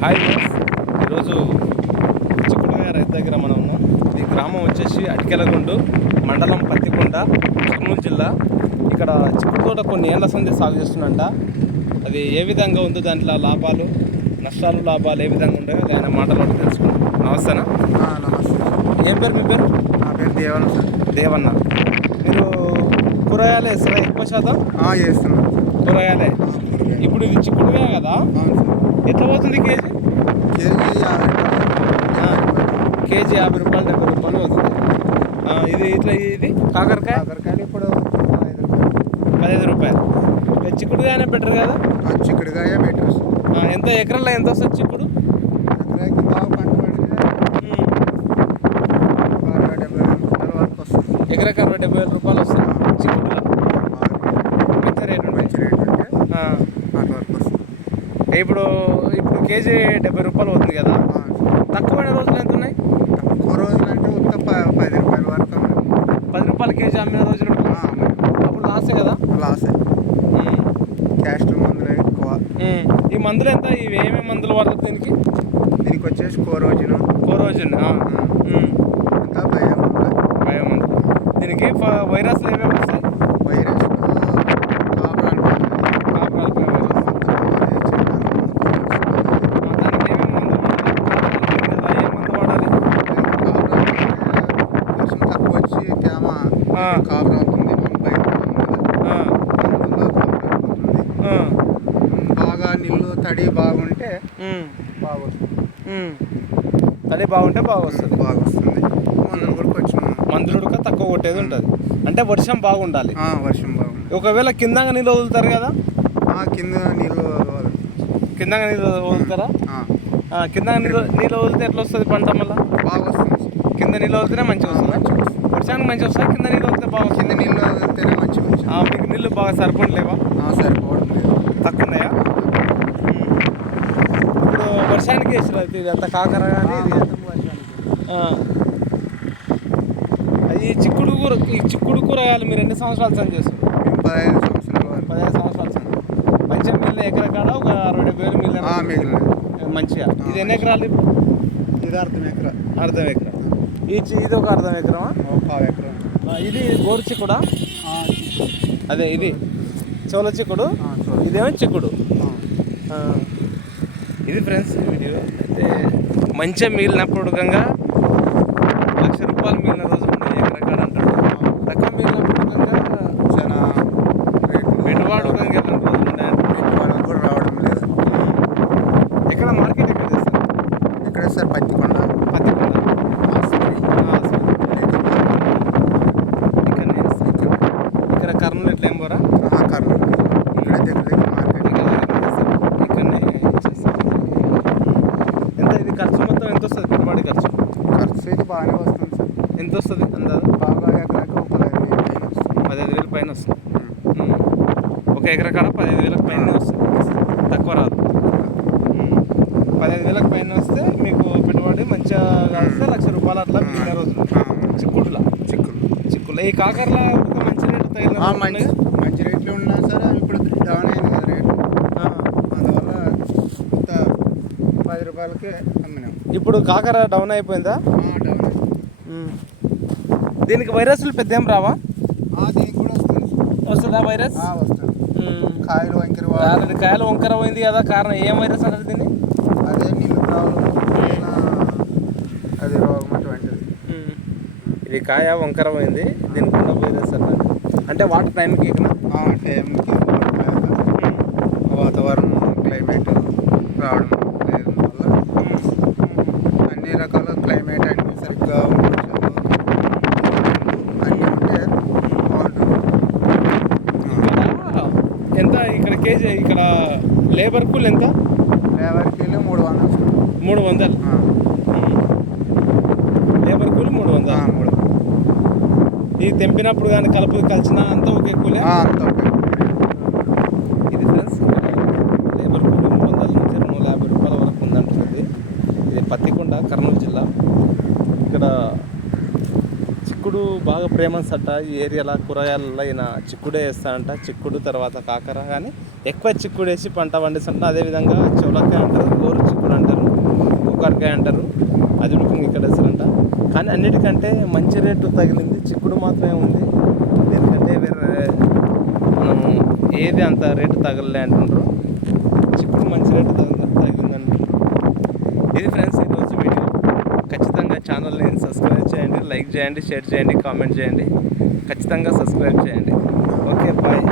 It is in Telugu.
హాయ్ ఫ్రెండ్స్, ఈరోజు చిక్కుడుకాయ రైతు దగ్గర మనం ఉన్నాం. ఈ గ్రామం వచ్చేసి అటికెలగుండు, మండలం పత్తికొండ, కర్నూలు జిల్లా. ఇక్కడ చిక్కుడు తోట కొన్ని ఏళ్ల సంది సాగు చేస్తుందంట. అది ఏ విధంగా ఉందో, దాంట్లో లాభాలు నష్టాలు లాభాలు ఏ విధంగా ఉంటాయో ఆయన మాటలు తెలుసుకుంటాం. నమస్తేనా? నమస్తే. ఏం పేరు మీ పేరు? నా పేరు దేవన్న సార్. దేవన్న. మీరు కూరగాయలే వేస్తారా ఎక్కువ శాతం? చేస్తున్నాను. కూరగాయలే. ఇప్పుడు ఇది చిక్కుడుకాయ కదా, ఎట్లా పోతుంది కేజీ? కేజీ 50 రూపాయలు 70 రూపాయలు అవుతుంది. ఇది ఇట్లా ఇది కాకరకాయ ఇప్పుడు 15 రూపాయలు. చిక్కుడుగాయనే బెటర్ కదా? చిక్కుడుకాయ బెటర్. ఎంత ఎకరంలో ఎంత వస్తుంది చిక్కుడు? ఎకరాకి బాగా పంట పడితే 70,000 వరకు వస్తుంది. ఎకరాకి 70,000 రూపాయలు వస్తుంది చిక్కుడులో. మంచి రేటు మంచి రేట్ అంటే అటు వరకు వస్తుంది. ఇప్పుడు కేజీ 70 రూపాయలు అవుతుంది కదా. తక్కువైన రోజులు ఎంత ఉన్నాయి? తక్కువ రోజులు అంటే ఉత్త 10 రూపాయల వరకు 10 రూపాయల కేజీ అమ్మిన రోజులు అప్పుడు లాసే కదా? లాసే. క్యాస్ట్ మందులు ఎక్కువ. ఈ మందులు ఎంత? ఇవి ఏమేమి మందులు వాడతారు దీనికి వచ్చేసి కోరోజిన్ ఇంకా భయం మందులు. దీనికి వైరస్లు ఏమేమి వస్తాయి? వైరస్ కాపురాలు దానికి ఏమేమి మందులు వాడాలి? ఏ మందు వాడాలి? వర్షం తక్కువ వచ్చి తేమ కాపురా అవుతుంది. బాగా నీళ్ళు తడి బాగుంటే బాగా తడి బాగుంటే బాగా వస్తుంది. మందులు కూడా కొంచెం మందులు కూడా తక్కువ కొట్టేది ఉంటుంది. అంటే వర్షం బాగుండాలి. వర్షం బాగుంది. ఒకవేళ కిందంగా నీళ్ళు వదులుతారు కదా, కింద నీళ్ళు కిందంగా నీళ్ళు వదులుతారా? కింద నీళ్ళు వదిలితే ఎట్లా వస్తుంది పంట? మళ్ళీ బాగా వస్తుంది. కింద నీళ్ళు వదిలితేనే మంచిగా వస్తుంది. వర్షానికి మంచిగా వస్తుంది. కింద నీళ్ళు వదిలితే బాగా కింద నీళ్ళు వదిలితేనే మంచిగా వస్తుంది. మీకు నీళ్ళు బాగా సరిపోలేవా? సరిపోవడం లేదు. తక్కువ ఉన్నాయా? ఇప్పుడు వర్షానికి వేసారు ఇది అంత కాకర కానీ ఈ చిక్కుడు కూరగాయలు మీరు ఎన్ని సంవత్సరాలు సంది చేస్తారు? 15 సంవత్సరాలు సంది. మంచిగా మిగిలిన ఎకరకాడ ఒక 60-70 మిగిలిన మంచిగా. ఇది ఎన్ని ఎకరాలు? ఇప్పుడు ఇది అర్ధం ఎకరా. ఇది ఒక అర్ధం ఎకరమా? పావు ఎకరం. ఇది గోరు చిక్కుడా? అదే ఇది చోల చిక్కుడు, ఇదేమో చిక్కుడు. ఇది ఫ్రెండ్స్ వీడియో అయితే మంచిగా మిగిలినప్పుడు ₹1,00,000 మిగిలిన రోజు ఉన్నాయి ఎకరకాడ అంటాడు. తక్కువ మిగిలినప్పుడు చాలా పెట్టుబడి వెళ్ళిన రోజులు ఉన్నాయంటే పెట్టుబడి కూడా రావడం లేదు. ఎక్కడ మార్కెట్ ఎక్కడ చేస్తారు? ఎక్కడ సార్? పత్తికొండ. ఇక్కడ కర్నూలు ఎట్లా ఏం పోరా? కర్నూలు ఇక్కడ దగ్గర మార్కెట్ ఇక్కడనే చేస్తారు. ఎంత ఇది ఖర్చు మొత్తం ఎంత వస్తుంది? పెట్టుబడి ఖర్చు ఇది బాగానే వస్తుంది సార్. ఎంత వస్తుంది అందాజు? బాగా ఎకరాకి 15,000 పైన వస్తుంది. ఒక ఎకరకాడ 15,000 పైన వస్తుంది. తక్కువ రాదు. 15,000 పైన వస్తే మీకు పెట్టుబడి మంచిగా కలిస్తే ₹1,00,000 అట్లా మిగిలిన రోజులు. చిక్కులు ఈ కాకరలో ఒక మంచి రేటు తగిన మంచి రేట్లు ఉన్నా సరే ఇప్పుడు డౌన్ అయింది కదా రేటు. అందువల్ల ₹10 అమ్మినాం. ఇప్పుడు కాకర డౌన్ అయిపోయిందా? డౌన్. దీనికి వైరస్లు పెద్ద ఏం రావా? దీనికి కూడా వస్తుందా వైరస్? వస్తుంది. కాయలు వంకర ఆల్రెడీ కాయలు వంకర పోయింది కదా, కారణం ఏం వైరస్ అంటారు దీన్ని? అదే నీళ్ళు ప్రాబ్లం, అది రోగం అటువంటిది. ఇది కాయ వంకర పోయింది, దీనికి ఉన్న వైరస్ అన్నది. అంటే వాటర్ టైంకి టైంకి వాతావరణం క్లైమేట్ రావడం లేదు వల్ల అన్ని రకాల క్లైమేట్ అన్ని సరిగ్గా అన్నీ ఉంటే బాగుంటుంది. ఎంత ఇక్కడ కేజీ? ఇక్కడ లేబర్ కూల్ ఎంత? లేబర్ కూలి 300. లేబర్ కూలి 300. ఇది తెంపినప్పుడు కానీ కలిసినా అంతా ఒకే కూలే? అంతా ఒకే. ఇది ఫ్రెండ్స్ లేబర్ కూలి 300 నుంచి ₹250 వరకు ఉందంటుంది. ఇది పత్తికొండ, కర్నూలు జిల్లా. ఇక్కడ చిక్కుడు బాగా ఫేమస్ అట్ట ఈ ఏరియాలో. కూరగాయలలో ఈయన చిక్కుడే వేస్తాడంట. చిక్కుడు తర్వాత కాకర, కానీ ఎక్కువ చిక్కుడు వేసి పంట పండిస్తుంట. అదేవిధంగా చౌలకాయ అంటారు, గోరు చిక్కుడు అంటారు. కాకరకాయ అంటారు, అది ఉడుకుని ఇక్కడ వేస్తారంట. కానీ అన్నిటికంటే మంచి రేటు తగిలింది చిక్కుడు మాత్రమే ఉంది. దీనికంటే వేరే మనము ఏది అంత రేటు తగలలే అంటుండ్రు. చిక్కుడు మంచి రేటు తగిలిందంటారు. ఇది ఫ్రెండ్స్ ఈరోజు వీడియో. ఖచ్చితంగా ఛానల్ని సబ్స్క్రైబ్ చేయండి, లైక్ చేయండి, షేర్ చేయండి, కామెంట్ చేయండి. ఖచ్చితంగా సబ్స్క్రైబ్ చేయండి. Okay, bye.